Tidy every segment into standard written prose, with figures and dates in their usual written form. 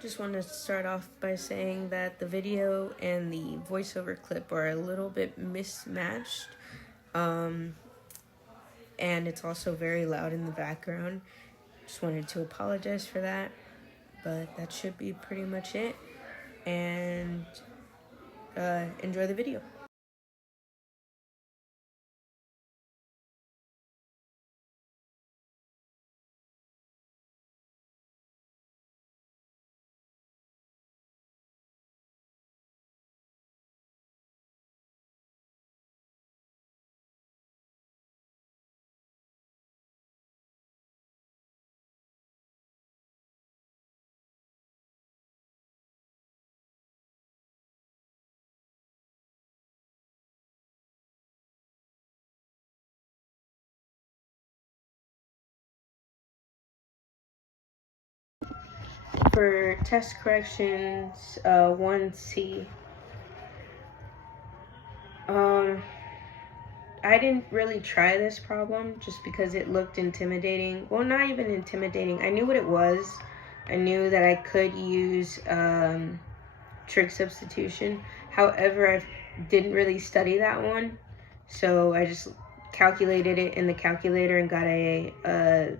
Just want to start off by saying that the video and the voiceover clip are a little bit mismatched, and it's also very loud in the background. Just wanted to apologize for that, but that should be pretty much it, and enjoy the video. For test corrections 1C, I didn't really try this problem just because it looked intimidating. Well, not even intimidating. I knew what it was. I knew that I could use trig substitution. However, I didn't really study that one, so I just calculated it in the calculator and got a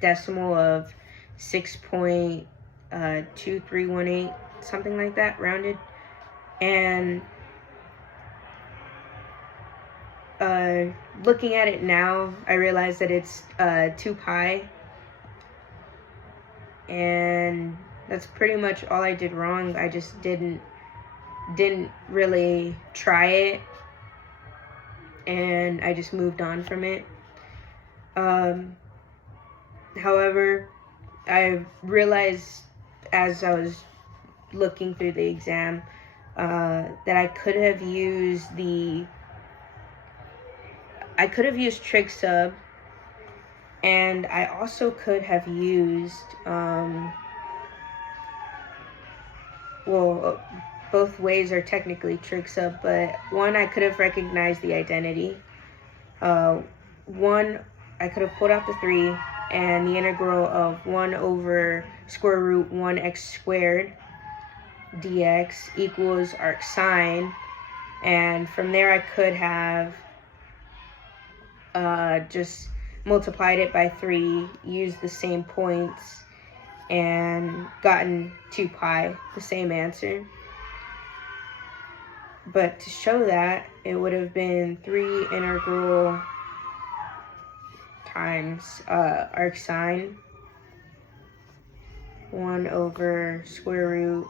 decimal of 6.2318, something like that, rounded. And looking at it now, I realize that it's 2 pi, and that's pretty much all I did wrong. I just didn't really try it, and I just moved on from it. However, I realized as I was looking through the exam that I could have used trig sub, and I also could have used both ways are technically trig sub, but one, I could have recognized the identity. One, I could have pulled out the 3 and the integral of 1 over square root 1x squared dx equals arc sine, and from there I could have just multiplied it by 3, used the same points, and gotten 2 pi, the same answer. But to show that, it would have been 3 integral times arc sine 1 over square root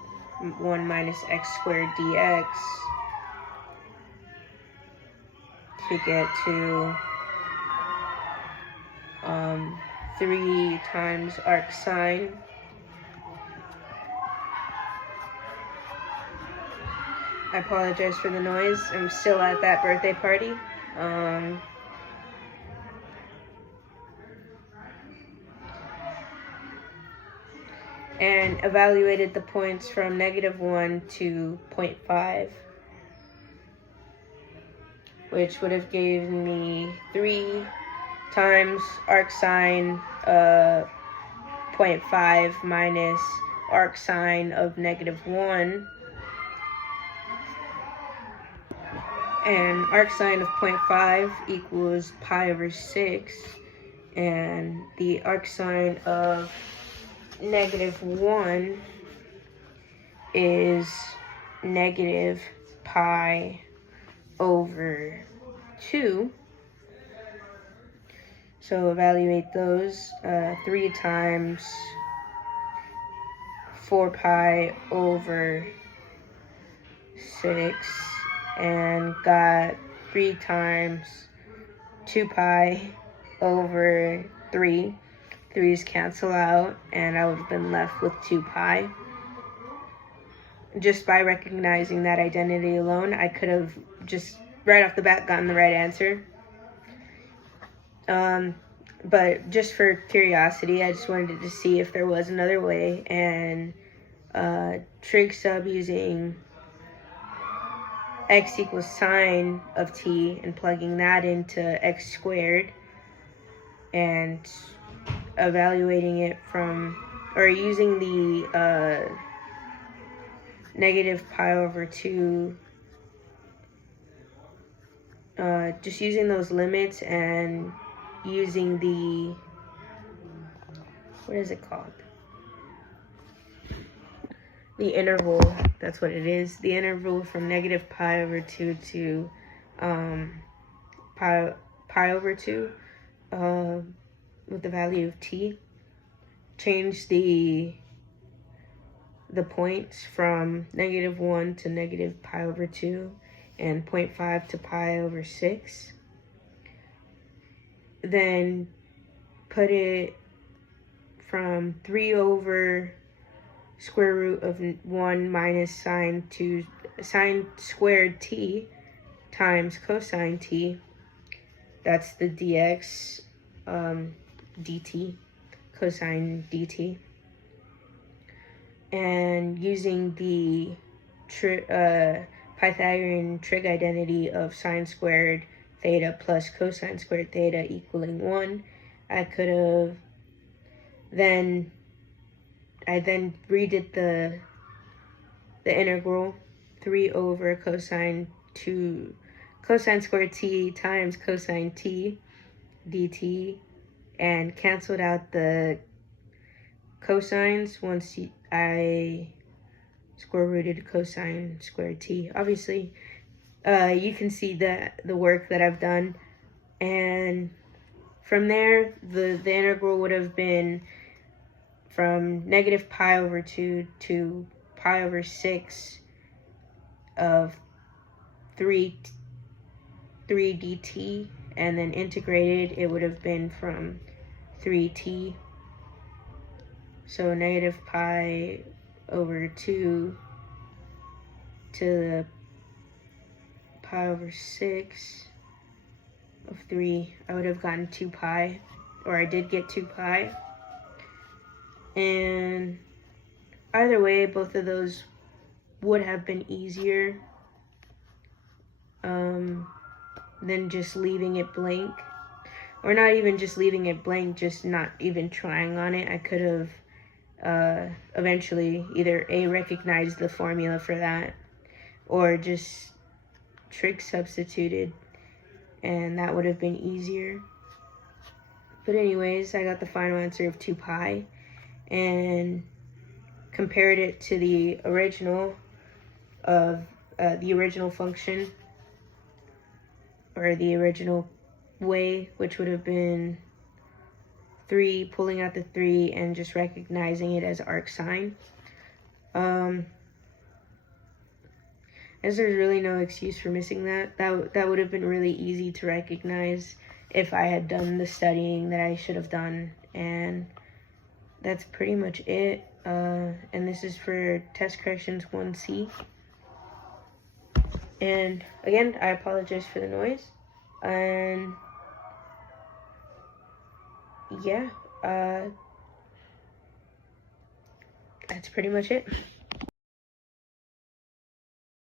1 minus x squared dx to get to 3 times arc sine I apologize for the noise. I'm still at that birthday party. And evaluated the points from -1 to 0.5, which would have given me 3 times arc sine 0.5 minus arc sine of -1, and arc sine of 0.5 equals pi over 6, and the arc sine of -1 is negative pi over 2. So evaluate those. 3 times 4 pi over 6, and got 3 times 2 pi over 3. 3's cancel out, and I would have been left with 2 pi. Just by recognizing that identity alone, I could have just right off the bat gotten the right answer. But just for curiosity, I just wanted to see if there was another way, and trig sub using x equals sine of t and plugging that into x squared and evaluating it from or using the negative pi over 2, just using those limits and using the, what is it called? The interval, that's what it is. The interval from negative pi over 2 to pi over 2 with the value of t. Change the points from -1 to negative pi over 2 and 0.5 to pi over 6. Then put it from 3 over square root of 1 minus sine squared t times cosine t. That's the dx dt, cosine dt. And using the Pythagorean trig identity of sine squared theta plus cosine squared theta equaling 1, I could have then redid the integral 3 over cosine squared t times cosine t dt, and canceled out the cosines once I square rooted cosine squared t. Obviously, you can see the work that I've done, and from there the integral would have been from negative pi over 2 to pi over 6 of 3 dt, and then integrated, it would have been from 3t. So negative pi over 2 to the pi over 6 of 3, I would have gotten 2 pi, or I did get 2 pi. And either way, both of those would have been easier than just leaving it blank. Or not even just leaving it blank, just not even trying on it. I could have eventually either recognized the formula for that, or just trig substituted, and that would have been easier. But anyways, I got the final answer of 2 pi and compared it to the original of the original function, or the original way, which would have been 3, pulling out the 3 and just recognizing it as arc sine. As there's really no excuse for missing that. That would have been really easy to recognize if I had done the studying that I should have done. And that's pretty much it. And this is for test corrections 1C. And again, I apologize for the noise. And yeah, that's pretty much it.